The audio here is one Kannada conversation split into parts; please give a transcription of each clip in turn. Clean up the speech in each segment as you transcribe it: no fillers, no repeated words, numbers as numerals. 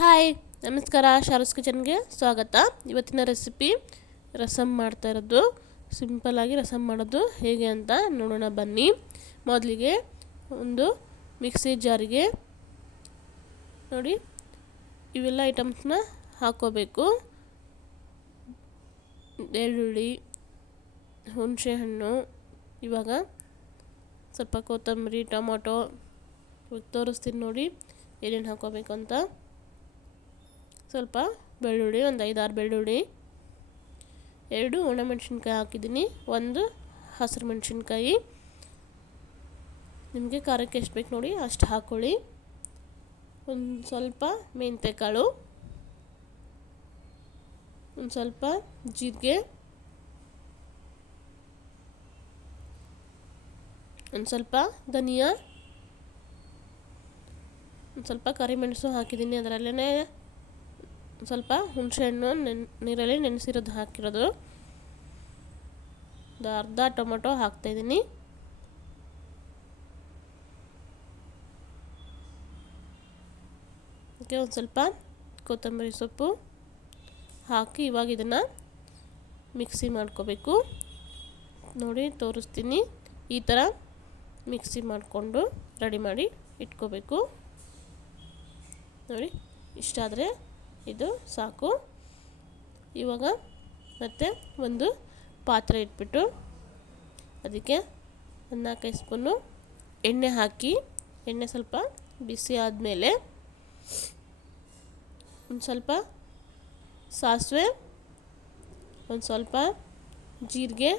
ಹಾಯ್, ನಮಸ್ಕಾರ. ಶಾರೂಸ್ ಕಿಚನ್ಗೆ ಸ್ವಾಗತ. ಇವತ್ತಿನ ರೆಸಿಪಿ ರಸಮ್ ಮಾಡ್ತಾ ಇರೋದು. ಸಿಂಪಲ್ಲಾಗಿ ರಸಮ್ ಮಾಡೋದು ಹೇಗೆ ಅಂತ ನೋಡೋಣ ಬನ್ನಿ. ಮೊದಲಿಗೆ ಒಂದು ಮಿಕ್ಸಿ ಜಾರಿಗೆ ನೋಡಿ ಇವೆಲ್ಲ ಐಟಮ್ಸ್ನ ಹಾಕ್ಕೋಬೇಕು. ಬೆಳ್ಳುಳ್ಳಿ, ಹುಣಸೆಹಣ್ಣು, ಇವಾಗ ಸ್ವಲ್ಪ ಕೊತ್ತಂಬರಿ, ಟೊಮೊಟೊ ತೋರಿಸ್ತೀನಿ ನೋಡಿ ಏನೇನು ಹಾಕ್ಕೋಬೇಕು ಅಂತ. ಸ್ವಲ್ಪ ಬೆಳ್ಳುಳ್ಳಿ, ಒಂದು 5-6 ಬೆಳ್ಳುಳ್ಳಿ, 2 ಒಣಮೆಣಸಿನ್ಕಾಯಿ ಹಾಕಿದ್ದೀನಿ, 1 ಹಸಿರು ಮೆಣಸಿನ್ಕಾಯಿ. ನಿಮಗೆ ಖಾರಕ್ಕೆ ಎಷ್ಟು ಬೇಕು ನೋಡಿ ಅಷ್ಟು ಹಾಕ್ಕೊಳ್ಳಿ. ಒಂದು ಸ್ವಲ್ಪ ಮೆಂತ್ಯಕಾಳು, ಒಂದು ಸ್ವಲ್ಪ ಜೀರಿಗೆ, ಒಂದು ಸ್ವಲ್ಪ ಧನಿಯಾ, ಒಂದು ಸ್ವಲ್ಪ ಕರಿಮೆಣಸು ಹಾಕಿದ್ದೀನಿ. ಅದರಲ್ಲೇ ಸ್ವಲ್ಪ ಹುಣಸೆಹಣ್ಣು ನೀರಲ್ಲಿ ನೆನೆಸಿರೋದು ಹಾಕಿರೋದು. ಒಂದು ಅರ್ಧ ಟೊಮೊಟೊ ಹಾಕ್ತಾಯಿದ್ದೀನಿ. ಅದಕ್ಕೆ ಒಂದು ಸ್ವಲ್ಪ ಕೊತ್ತಂಬರಿ ಸೊಪ್ಪು ಹಾಕಿ ಇವಾಗ ಇದನ್ನು ಮಿಕ್ಸಿ ಮಾಡ್ಕೋಬೇಕು. ನೋಡಿ ತೋರಿಸ್ತೀನಿ, ಈ ಥರ ಮಿಕ್ಸಿ ಮಾಡಿಕೊಂಡು ರೆಡಿ ಮಾಡಿ ಇಟ್ಕೋಬೇಕು. ನೋಡಿ ಇಷ್ಟಾದರೆ ಇದು ಸಾಕು. ಇವಾಗ ಮತ್ತೆ ಒಂದು ಪಾತ್ರೆ ಇಟ್ಬಿಟ್ಟು ಅದಕ್ಕೆ 4-5 ಸ್ಪೂನು ಎಣ್ಣೆ ಹಾಕಿ, ಎಣ್ಣೆ ಸ್ವಲ್ಪ ಬಿಸಿ ಆದಮೇಲೆ ಒಂದು ಸ್ವಲ್ಪ ಸಾಸಿವೆ, ಒಂದು ಸ್ವಲ್ಪ ಜೀರಿಗೆ,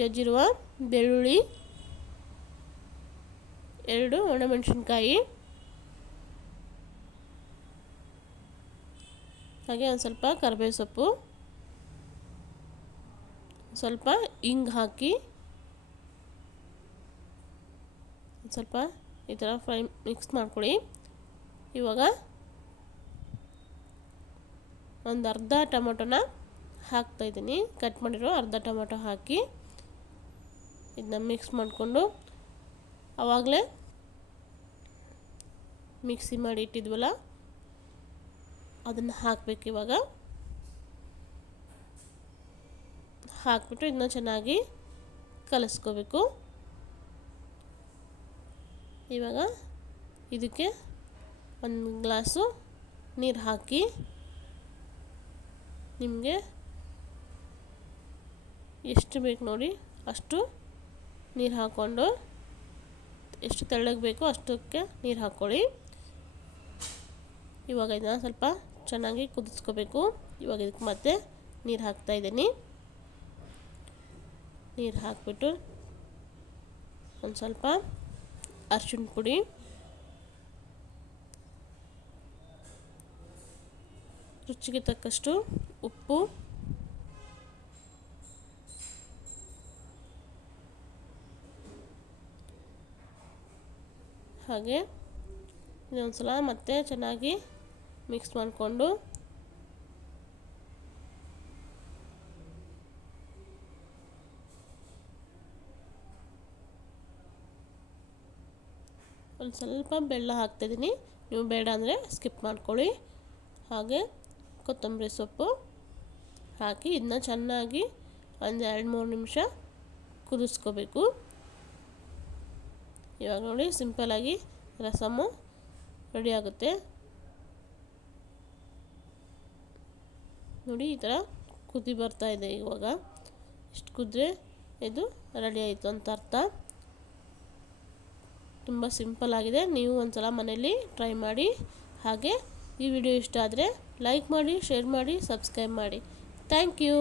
ಜಜ್ಜಿರುವ ಬೆಳ್ಳುಳ್ಳಿ, 2 ಒಣಮೆಣಸಿನ್ಕಾಯಿ, ಹಾಗೆ ಒಂದು ಸ್ವಲ್ಪ ಕರಿಬೇವು ಸೊಪ್ಪು, ಸ್ವಲ್ಪ ಇಂಗು ಹಾಕಿ ಸ್ವಲ್ಪ ಈ ಥರ ಮಿಕ್ಸ್ ಮಾಡ್ಕೊಳ್ಳಿ. ಇವಾಗ ಒಂದು ಅರ್ಧ ಟೊಮೊಟೊನ ಹಾಕ್ತಾಯಿದ್ದೀನಿ, ಕಟ್ ಮಾಡಿರೋ ಅರ್ಧ ಟೊಮೊಟೊ ಹಾಕಿ ಇದನ್ನ ಮಿಕ್ಸ್ ಮಾಡಿಕೊಂಡು ಆವಾಗಲೇ ಮಿಕ್ಸಿ ಮಾಡಿ ಇಟ್ಟಿದ್ವಲ್ಲ ಅದನ್ನು ಹಾಕಬೇಕು. ಇವಾಗ ಹಾಕ್ಬಿಟ್ಟು ಇದನ್ನ ಚೆನ್ನಾಗಿ ಕಲಿಸ್ಕೋಬೇಕು. ಇವಾಗ ಇದಕ್ಕೆ 1 ಗ್ಲಾಸು ನೀರು ಹಾಕಿ, ನಿಮಗೆ ಎಷ್ಟು ಬೇಕು ನೋಡಿ ಅಷ್ಟು ನೀರು ಹಾಕ್ಕೊಂಡು, ಎಷ್ಟು ತೆಳ್ಳಗೆ ಬೇಕೋ ಅಷ್ಟಕ್ಕೆ ನೀರು ಹಾಕ್ಕೊಳ್ಳಿ. ಇವಾಗ ಇದನ್ನು ಸ್ವಲ್ಪ ಚೆನ್ನಾಗಿ ಕುದಿಸ್ಕೋಬೇಕು. ಇವಾಗ ಇದಕ್ಕೆ ಮತ್ತೆ ನೀರು ಹಾಕ್ತಾಯಿದ್ದೀನಿ. ನೀರು ಹಾಕ್ಬಿಟ್ಟು ಒಂದು ಸ್ವಲ್ಪ ಅರಿಶಿಣ ಪುಡಿ, ರುಚಿಗೆ ತಕ್ಕಷ್ಟು ಉಪ್ಪು, ಹಾಗೆ ಇನ್ನೊಂದು ಸಲ ಮತ್ತೆ ಚೆನ್ನಾಗಿ ಮಿಕ್ಸ್ ಮಾಡಿಕೊಂಡು ಒಂದು ಸ್ವಲ್ಪ ಬೆಲ್ಲ ಹಾಕ್ತಾಯಿದ್ದೀನಿ. ನೀವು ಬೇಡ ಅಂದರೆ ಸ್ಕಿಪ್ ಮಾಡ್ಕೊಳ್ಳಿ. ಹಾಗೆ ಕೊತ್ತಂಬರಿ ಸೊಪ್ಪು ಹಾಕಿ ಇದನ್ನ ಚೆನ್ನಾಗಿ ಒಂದು 2-3 ನಿಮಿಷ ಕುದಿಸ್ಕೋಬೇಕು. ಇವಾಗ ನೋಡಿ ಸಿಂಪಲ್ಲಾಗಿ ರಸಮ್ಮು ರೆಡಿ ಆಗುತ್ತೆ. ನೋಡಿ ಈ ಥರ ಕುದಿ ಬರ್ತಾ ಇದೆ. ಇವಾಗ ಇಷ್ಟು ಕುದ್ರೆ ಇದು ರೆಡಿ ಆಯಿತು ಅಂತ ಅರ್ಥ. ತುಂಬ ಸಿಂಪಲ್ ಆಗಿದೆ. ನೀವು ಒಂದ್ಸಲ ಮನೇಲಿ ಟ್ರೈ ಮಾಡಿ. ಹಾಗೆ ಈ ವಿಡಿಯೋ ಇಷ್ಟ ಆದರೆ ಲೈಕ್ ಮಾಡಿ, ಶೇರ್ ಮಾಡಿ, ಸಬ್ಸ್ಕ್ರೈಬ್ ಮಾಡಿ. Thank you.